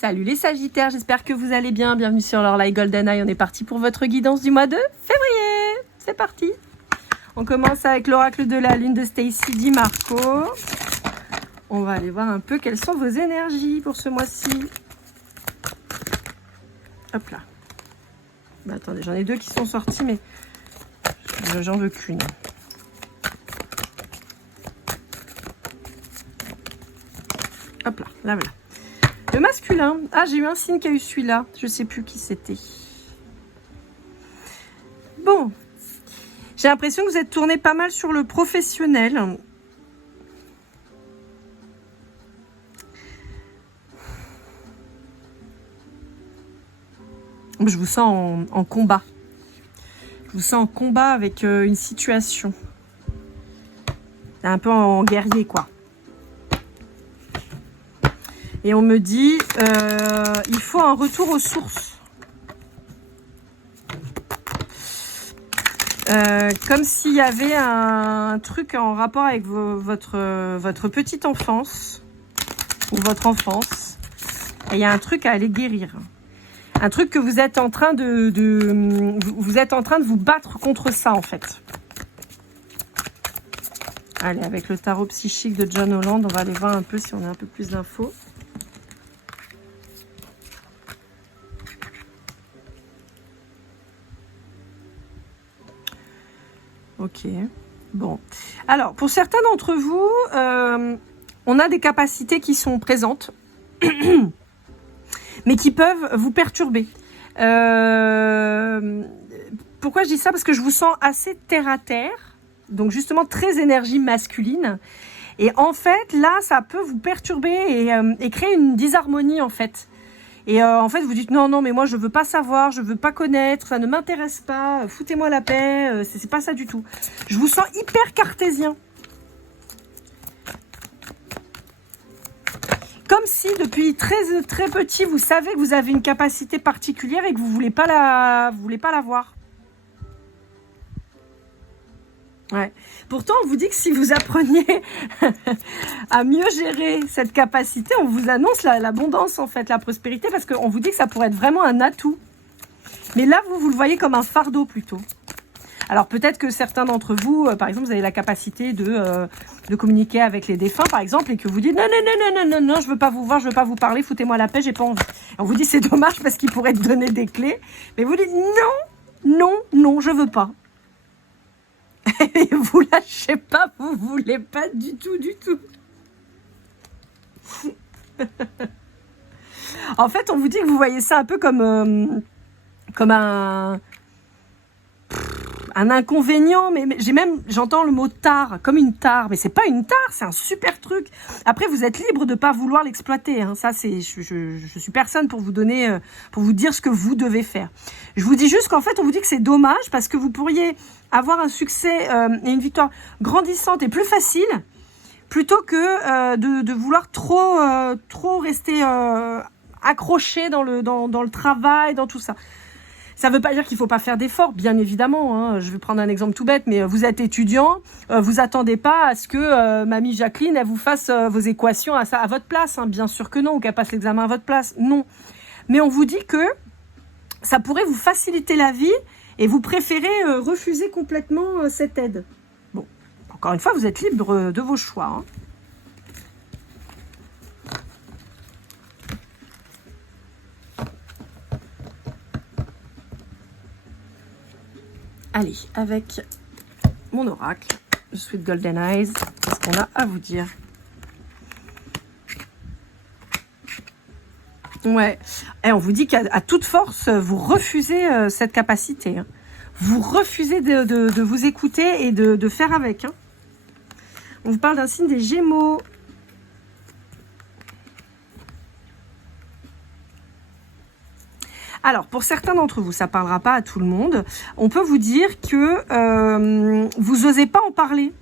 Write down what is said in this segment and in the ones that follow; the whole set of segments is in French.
Salut les Sagittaires, j'espère que vous allez bien. Bienvenue sur Lorelai Golden Eye. On est parti pour votre guidance du mois de février. C'est parti. On commence avec l'oracle de la lune de Stacy Di Marco. On va aller voir un peu quelles sont vos énergies pour ce mois-ci. Hop là. Bah, attendez, j'en ai deux qui sont sortis, mais j'en veux qu'une. Hop là, là voilà. Le masculin. Ah, j'ai eu un signe qui a eu celui-là. Je ne sais plus qui c'était. Bon. J'ai l'impression que vous êtes tourné pas mal sur le professionnel. Je vous sens en combat. Je vous sens en combat avec une situation. Un peu en guerrier, quoi. Et on me dit, il faut un retour aux sources. Comme s'il y avait un truc en rapport avec votre petite enfance ou votre enfance. Et il y a un truc à aller guérir. Un truc que vous êtes en train vous êtes en train de vous battre contre ça, en fait. Allez, avec le tarot psychique de John Holland, on va aller voir un peu si on a un peu plus d'infos. Ok, bon. Alors, pour certains d'entre vous, on a des capacités qui sont présentes, mais qui peuvent vous perturber. Pourquoi je dis ça? Parce que je vous sens assez terre à terre, donc justement très énergie masculine. Et en fait, là, ça peut vous perturber et créer une disharmonie, en fait. Et en fait, vous dites non, mais moi, je veux pas savoir, je veux pas connaître, ça ne m'intéresse pas, foutez-moi la paix, c'est pas ça du tout. Je vous sens hyper cartésien. Comme si depuis très petit, vous savez que vous avez une capacité particulière et que vous voulez pas la voir. Ouais. Pourtant, on vous dit que si vous appreniez à mieux gérer cette capacité, on vous annonce l'abondance, en fait, la prospérité, parce qu'on vous dit que ça pourrait être vraiment un atout. Mais là, vous le voyez comme un fardeau, plutôt. Alors, peut-être que certains d'entre vous, par exemple, vous avez la capacité de communiquer avec les défunts, par exemple, et que vous dites non, je veux pas vous voir, je veux pas vous parler, foutez-moi la paix, j'ai pas envie. On vous dit c'est dommage parce qu'ils pourraient te donner des clés, mais vous dites non, je veux pas. Et vous lâchez pas, vous voulez pas du tout. En fait, on vous dit que vous voyez ça un peu comme un inconvénient, mais j'entends le mot tare, comme une tare, mais c'est pas une tare, c'est un super truc. Après, vous êtes libre de pas vouloir l'exploiter, hein. Ça, c'est, je suis personne pour vous donner, pour vous dire ce que vous devez faire. Je vous dis juste qu'en fait, on vous dit que c'est dommage parce que vous pourriez avoir un succès et une victoire grandissante et plus facile, plutôt que de vouloir trop rester accroché dans le travail, dans tout ça. Ça ne veut pas dire qu'il ne faut pas faire d'efforts, bien évidemment. Hein. Je vais prendre un exemple tout bête, mais vous êtes étudiant, vous attendez pas à ce que mamie Jacqueline elle vous fasse vos équations à votre place. Hein. Bien sûr que non, ou qu'elle passe l'examen à votre place. Non. Mais on vous dit que ça pourrait vous faciliter la vie et vous préférez refuser complètement cette aide. Bon, encore une fois, vous êtes libre de vos choix. Hein. Allez, avec mon oracle, le Sweet Golden Eyes, qu'est-ce qu'on a à vous dire? Ouais, et on vous dit qu'à toute force, vous refusez cette capacité. Hein. Vous refusez de vous écouter et de faire avec. Hein. On vous parle d'un signe des Gémeaux. Alors, pour certains d'entre vous, ça ne parlera pas à tout le monde. On peut vous dire que vous n'osez pas en parler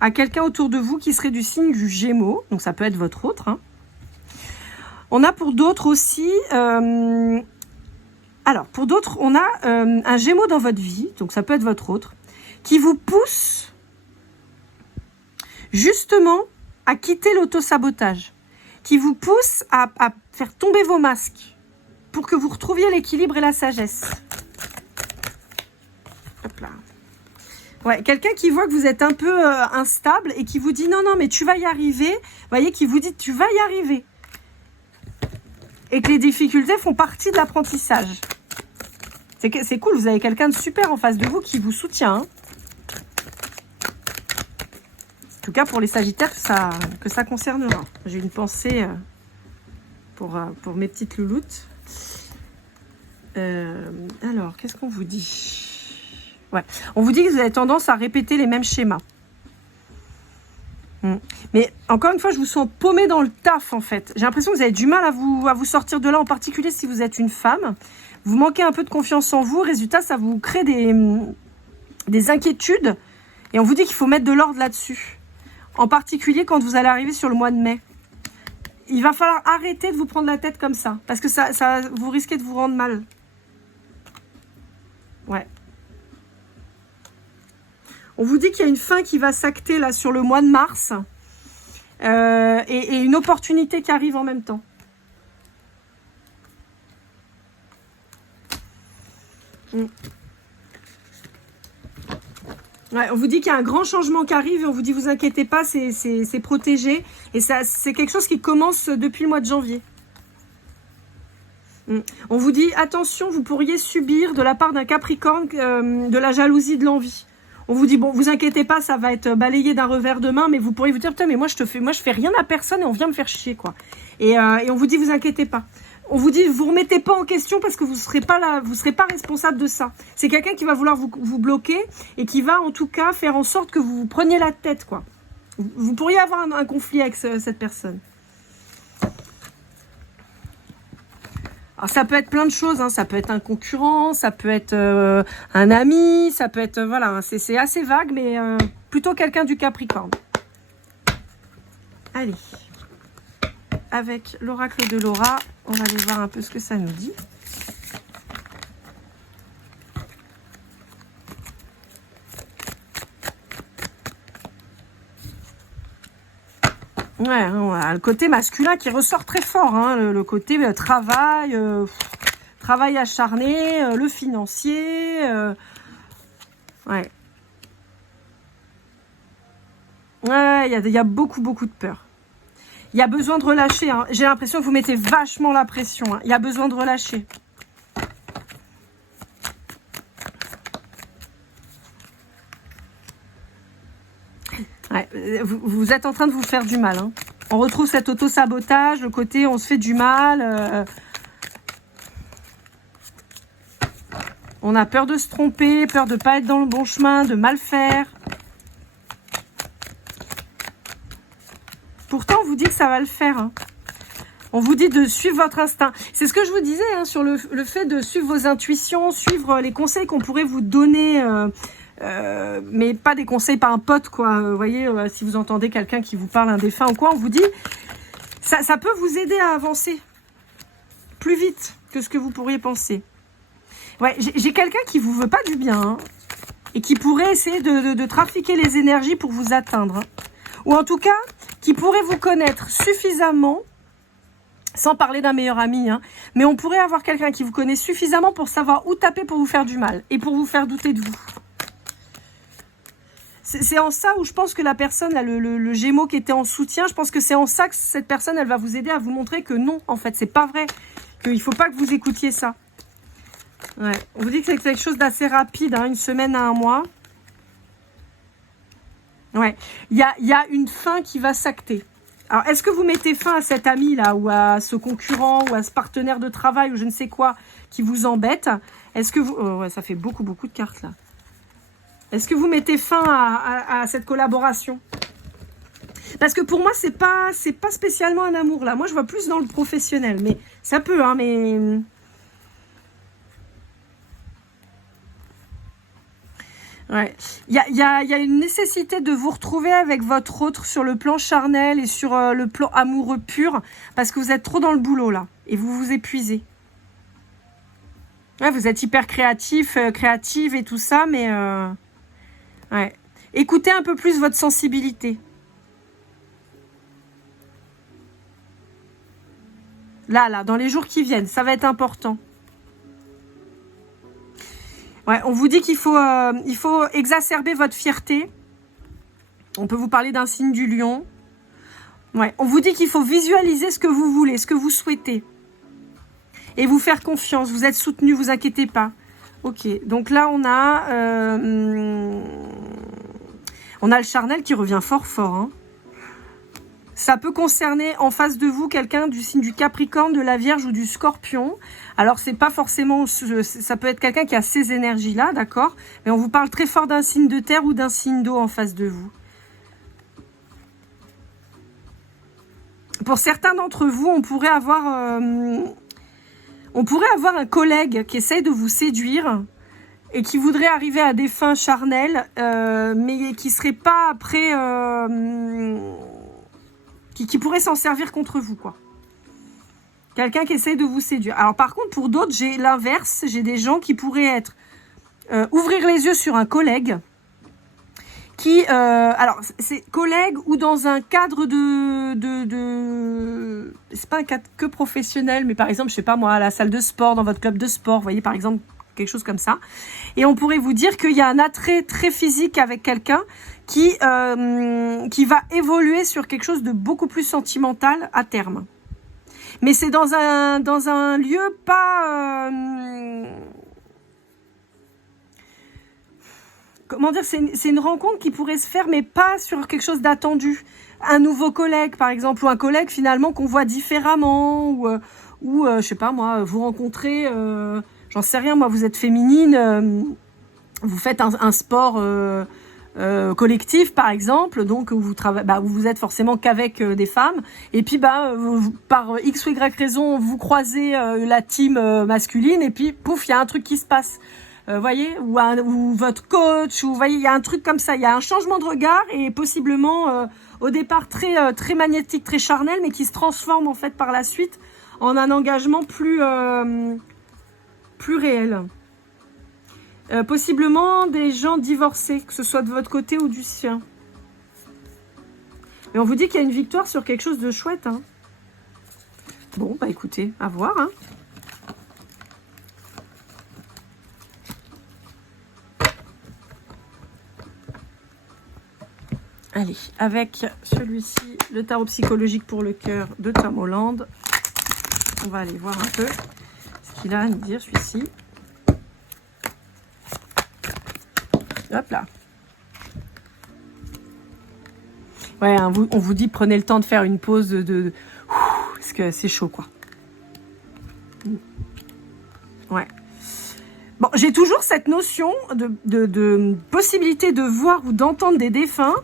à quelqu'un autour de vous qui serait du signe du Gémeaux. Donc, ça peut être votre autre. Hein. On a pour d'autres aussi... alors, pour d'autres, on a un Gémeaux dans votre vie. Donc, ça peut être votre autre. Qui vous pousse justement à quitter l'autosabotage. qui vous pousse à faire tomber vos masques pour que vous retrouviez l'équilibre et la sagesse. Hop là. Ouais, quelqu'un qui voit que vous êtes un peu instable et qui vous dit non, mais tu vas y arriver. Vous voyez, qui vous dit tu vas y arriver. Et que les difficultés font partie de l'apprentissage. C'est cool, vous avez quelqu'un de super en face de vous qui vous soutient. Hein. En tout cas, pour les Sagittaires, que ça concernera. J'ai une pensée pour mes petites louloutes. Alors, qu'est-ce qu'on vous dit? Ouais, on vous dit que vous avez tendance à répéter les mêmes schémas. Mais encore une fois, je vous sens paumé dans le taf, en fait. J'ai l'impression que vous avez du mal à vous sortir de là, en particulier si vous êtes une femme. Vous manquez un peu de confiance en vous. Résultat, ça vous crée des inquiétudes. Et on vous dit qu'il faut mettre de l'ordre là-dessus. En particulier quand vous allez arriver sur le mois de mai. Il va falloir arrêter de vous prendre la tête comme ça. Parce que ça vous risquez de vous rendre mal. Ouais. On vous dit qu'il y a une fin qui va s'acter là sur le mois de mars. Et une opportunité qui arrive en même temps. Ouais, on vous dit qu'il y a un grand changement qui arrive et on vous dit vous inquiétez pas, c'est protégé. Et ça, c'est quelque chose qui commence depuis le mois de janvier. On vous dit attention, vous pourriez subir de la part d'un Capricorne de la jalousie, de l'envie. On vous dit bon, vous inquiétez pas, ça va être balayé d'un revers de main, mais vous pourriez vous dire putain, mais moi je fais rien à personne et on vient me faire chier quoi. Et on vous dit vous inquiétez pas. On vous dit vous remettez pas en question parce que vous serez pas là, vous serez pas responsable de ça. C'est quelqu'un qui va vouloir vous bloquer et qui va en tout cas faire en sorte que vous vous preniez la tête quoi. Vous pourriez avoir un conflit avec cette personne. Alors ça peut être plein de choses, hein. Ça peut être un concurrent, ça peut être un ami, ça peut être voilà, c'est assez vague, mais plutôt quelqu'un du Capricorne. Allez, avec l'oracle de Laura, on va aller voir un peu ce que ça nous dit. Ouais, le côté masculin qui ressort très fort, hein, le côté travail, travail acharné, le financier, ouais. Ouais, il y a beaucoup de peur. Il y a besoin de relâcher, hein. J'ai l'impression que vous mettez vachement la pression, hein. Il y a besoin de relâcher. Ouais, vous êtes en train de vous faire du mal, hein. On retrouve cet auto-sabotage, le côté on se fait du mal. On a peur de se tromper, peur de ne pas être dans le bon chemin, de mal faire. Pourtant, on vous dit que ça va le faire, hein. On vous dit de suivre votre instinct. C'est ce que je vous disais hein, sur le fait de suivre vos intuitions, suivre les conseils qu'on pourrait vous donner, mais pas des conseils par un pote, quoi. Vous voyez, si vous entendez quelqu'un qui vous parle un défunt ou quoi, on vous dit, ça peut vous aider à avancer plus vite que ce que vous pourriez penser. Ouais, j'ai quelqu'un qui vous veut pas du bien, hein, et qui pourrait essayer de trafiquer les énergies pour vous atteindre. Hein. Ou en tout cas, qui pourrait vous connaître suffisamment, sans parler d'un meilleur ami, hein, mais on pourrait avoir quelqu'un qui vous connaît suffisamment pour savoir où taper pour vous faire du mal et pour vous faire douter de vous. C'est en ça où je pense que la personne, là, le Gémeaux qui était en soutien, je pense que c'est en ça que cette personne, elle va vous aider à vous montrer que non, en fait, c'est pas vrai, qu'il ne faut pas que vous écoutiez ça. Ouais. On vous dit que c'est quelque chose d'assez rapide, hein, une semaine à un mois. Ouais, il y a une fin qui va s'acter. Alors, est-ce que vous mettez fin à cet ami-là, ou à ce concurrent, ou à ce partenaire de travail, ou je ne sais quoi, qui vous embête? Est-ce que vous... Oh, ouais, ça fait beaucoup de cartes, là. Est-ce que vous mettez fin à cette collaboration? Parce que pour moi, c'est pas spécialement un amour, là. Moi, je vois plus dans le professionnel. Mais ça peut, hein, mais... Ouais, il y a une nécessité de vous retrouver avec votre autre sur le plan charnel et sur le plan amoureux pur, parce que vous êtes trop dans le boulot là, et vous vous épuisez. Ouais, vous êtes hyper créatif, créative et tout ça, mais ouais. Écoutez un peu plus votre sensibilité. Là, dans les jours qui viennent, ça va être important. Ouais, on vous dit qu'il faut, il faut exacerber votre fierté. On peut vous parler d'un signe du lion. Ouais, on vous dit qu'il faut visualiser ce que vous voulez, ce que vous souhaitez. Et vous faire confiance. Vous êtes soutenu, vous inquiétez pas. Ok, donc là, on a le charnel qui revient fort, hein. Ça peut concerner en face de vous quelqu'un du signe du Capricorne, de la Vierge ou du Scorpion. Alors, c'est pas forcément... Ça peut être quelqu'un qui a ces énergies-là, d'accord? Mais on vous parle très fort d'un signe de terre ou d'un signe d'eau en face de vous. Pour certains d'entre vous, on pourrait avoir un collègue qui essaye de vous séduire et qui voudrait arriver à des fins charnelles, mais qui serait pas après... qui pourrait s'en servir contre vous, quoi. Quelqu'un qui essaye de vous séduire. Alors, par contre, pour d'autres, j'ai l'inverse. J'ai des gens qui pourraient être... ouvrir les yeux sur un collègue qui... alors, c'est collègue ou dans un cadre de c'est pas un cadre que professionnel, mais par exemple, je sais pas moi, à la salle de sport, dans votre club de sport, vous voyez, par exemple, quelque chose comme ça. Et on pourrait vous dire qu'il y a un attrait très physique avec quelqu'un qui va évoluer sur quelque chose de beaucoup plus sentimental à terme. Mais c'est dans un lieu pas... comment dire, c'est une rencontre qui pourrait se faire, mais pas sur quelque chose d'attendu. Un nouveau collègue, par exemple, ou un collègue finalement qu'on voit différemment, ou je sais pas moi, vous rencontrez, j'en sais rien, moi, vous êtes féminine, vous faites un sport collectif, par exemple, donc où vous êtes forcément qu'avec des femmes, et puis par X ou Y raison, vous croisez la team masculine, et puis pouf, il y a un truc qui se passe. Voyez, ou votre coach, ou voyez, il y a un truc comme ça, il y a un changement de regard et possiblement au départ très magnétique, très charnel, mais qui se transforme en fait par la suite en un engagement plus réel. Possiblement des gens divorcés, que ce soit de votre côté ou du sien. Mais on vous dit qu'il y a une victoire sur quelque chose de chouette, hein. Bon, bah écoutez, à voir, hein. Allez, avec celui-ci, le tarot psychologique pour le cœur de Tom Holland. On va aller voir un peu ce qu'il a à nous dire, celui-ci. Hop là. Ouais, hein, on vous dit prenez le temps de faire une pause parce que c'est chaud, quoi. Ouais. Bon, j'ai toujours cette notion de possibilité de voir ou d'entendre des défunts.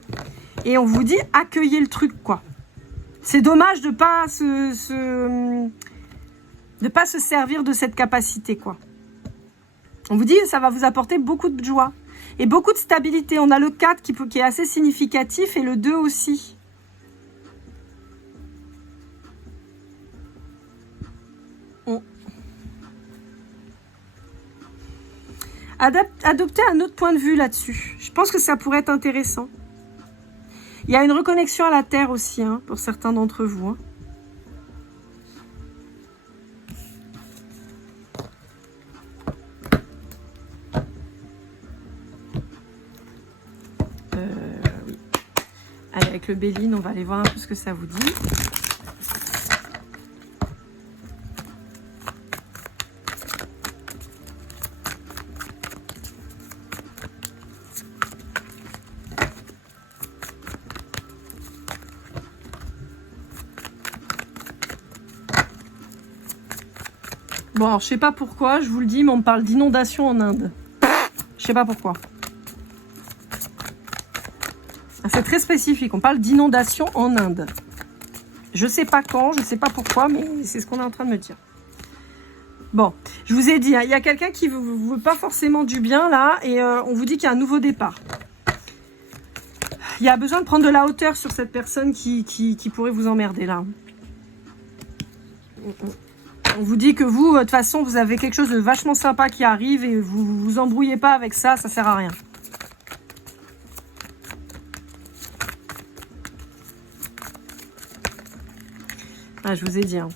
Et on vous dit, accueillez le truc, quoi. C'est dommage de pas se servir de cette capacité, quoi. On vous dit, ça va vous apporter beaucoup de joie. Et beaucoup de stabilité. On a le 4 qui est assez significatif et le 2 aussi. Adopter un autre point de vue là-dessus. Je pense que ça pourrait être intéressant. Il y a une reconnexion à la Terre aussi, hein, pour certains d'entre vous. Hein. Oui. Allez, avec le Béline, on va aller voir un peu ce que ça vous dit. Bon, alors, je sais pas pourquoi, je vous le dis, mais on me parle d'inondation en Inde. Je sais pas pourquoi. C'est très spécifique, on parle d'inondation en Inde. Je sais pas quand, je sais pas pourquoi, mais c'est ce qu'on est en train de me dire. Bon, je vous ai dit, hein, il y a quelqu'un qui vous veut pas forcément du bien, là, et on vous dit qu'il y a un nouveau départ. Il y a besoin de prendre de la hauteur sur cette personne qui pourrait vous emmerder, là. On vous dit que vous, de toute façon, vous avez quelque chose de vachement sympa qui arrive et vous vous embrouillez pas avec ça, ça sert à rien. Ah, je vous ai dit. Hein.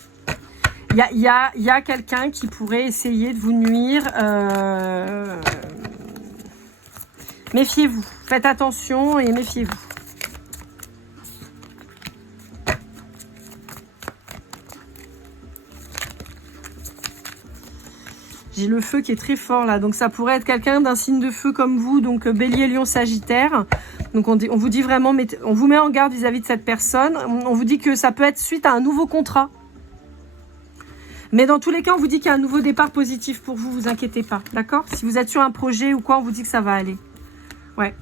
Il y a quelqu'un qui pourrait essayer de vous nuire. Méfiez-vous. Faites attention et méfiez-vous. J'ai le feu qui est très fort là, donc ça pourrait être quelqu'un d'un signe de feu comme vous, donc Bélier, Lion, Sagittaire. Donc on vous dit vraiment, on vous met en garde vis-à-vis de cette personne. On vous dit que ça peut être suite à un nouveau contrat. Mais dans tous les cas, on vous dit qu'il y a un nouveau départ positif pour vous, vous inquiétez pas, d'accord? Si vous êtes sur un projet ou quoi, on vous dit que ça va aller. Ouais.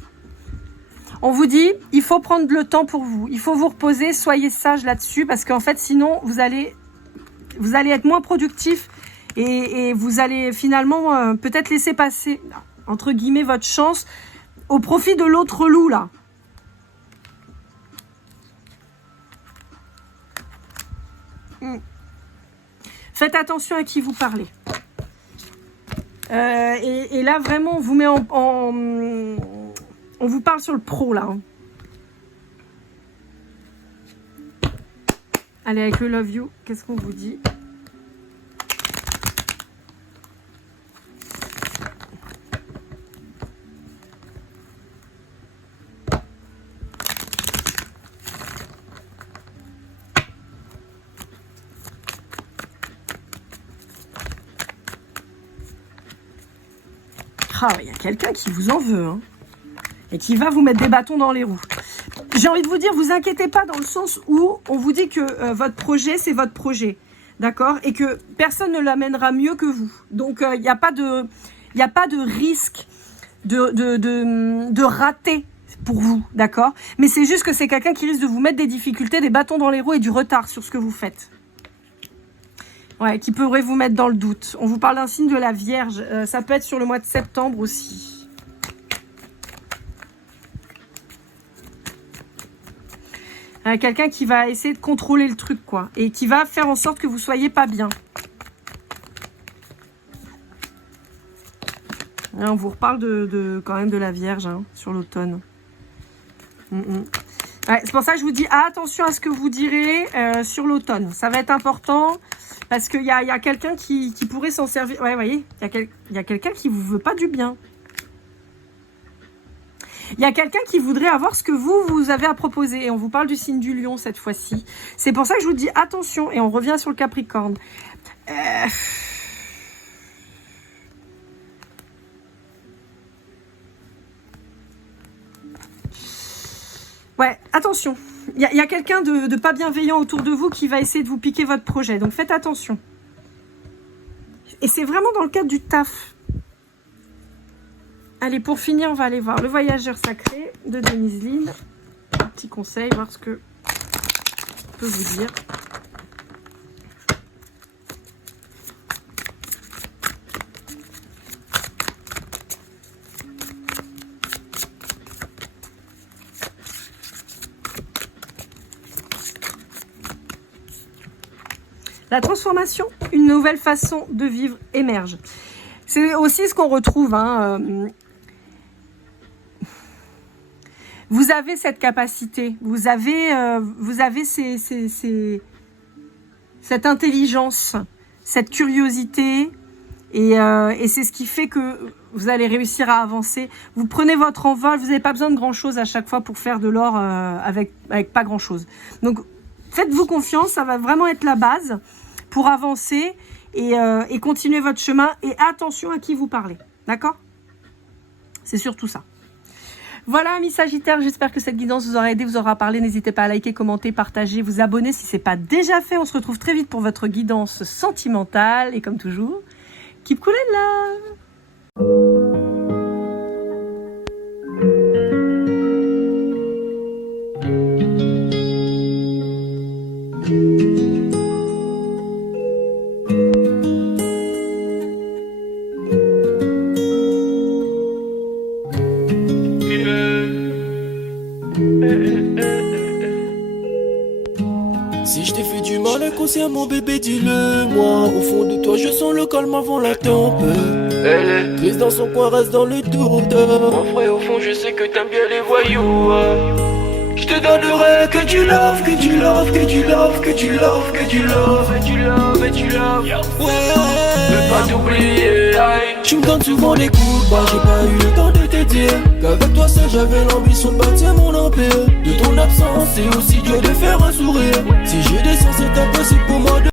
On vous dit, il faut prendre le temps pour vous. Il faut vous reposer, soyez sage là-dessus, parce qu'en fait, sinon, vous allez être moins productif. Et vous allez finalement peut-être laisser passer, entre guillemets, votre chance au profit de l'autre loup, là. Faites attention à qui vous parlez. Et là, vraiment, on vous met on vous parle sur le pro, là. Hein. Allez, avec le love you, qu'est-ce qu'on vous dit ? Ah, il y a quelqu'un qui vous en veut, hein, et qui va vous mettre des bâtons dans les roues. J'ai envie de vous dire, vous inquiétez pas dans le sens où on vous dit que votre projet, c'est votre projet, d'accord, et que personne ne l'amènera mieux que vous. Donc, il n'y a pas de risque de rater pour vous, d'accord. Mais c'est juste que c'est quelqu'un qui risque de vous mettre des difficultés, des bâtons dans les roues et du retard sur ce que vous faites. Ouais, qui pourrait vous mettre dans le doute. On vous parle d'un signe de la Vierge. Ça peut être sur le mois de septembre aussi. Quelqu'un qui va essayer de contrôler le truc, quoi. Et qui va faire en sorte que vous soyez pas bien. On vous reparle quand même de la Vierge, hein, sur l'automne. Ouais, c'est pour ça que je vous dis attention à ce que vous direz sur l'automne. Ça va être important. Parce qu'il y a quelqu'un qui pourrait s'en servir. Ouais, vous voyez, il y a quelqu'un qui vous veut pas du bien. Il y a quelqu'un qui voudrait avoir ce que vous avez à proposer. Et on vous parle du signe du lion cette fois-ci. C'est pour ça que je vous dis attention. Et on revient sur le Capricorne. Ouais, attention. Il y a quelqu'un de pas bienveillant autour de vous qui va essayer de vous piquer votre projet. Donc faites attention. Et c'est vraiment dans le cadre du taf. Allez, pour finir, on va aller voir Le Voyageur Sacré de Denise Linde. Un petit conseil, voir ce que je peux vous dire. La transformation, une nouvelle façon de vivre émerge. C'est aussi ce qu'on retrouve. Hein. Vous avez cette capacité, vous avez cette intelligence, cette curiosité, et c'est ce qui fait que vous allez réussir à avancer. Vous prenez votre envol, vous n'avez pas besoin de grand-chose à chaque fois pour faire de l'or avec pas grand-chose. Donc, faites-vous confiance, ça va vraiment être la base pour avancer et continuer votre chemin. Et attention à qui vous parlez, d'accord? C'est surtout ça. Voilà, amis Sagittaires, j'espère que cette guidance vous aura aidé, vous aura parlé. N'hésitez pas à liker, commenter, partager, vous abonner si ce n'est pas déjà fait. On se retrouve très vite pour votre guidance sentimentale. Et comme toujours, keep cool and love! Si je t'ai fait du mal inconsciemment bébé dis-le moi. Au fond de toi je sens le calme avant la tempête. Elle est triste dans son coin, reste dans le doute. Mon frère au fond je sais que t'aimes bien les voyous. Je te donnerai que du love, que du love, que du love, que du love, que du love, que du love. mais tu l'as. Ouais, veux pas t'oublier. Tu me donnes souvent des coups de barre, j'ai pas eu le temps de te dire qu'avec toi seul j'avais l'ambition de bâtir mon empire. De ton absence, c'est aussi dur de faire un sourire. Si j'ai des sens, c'est impossible pour moi de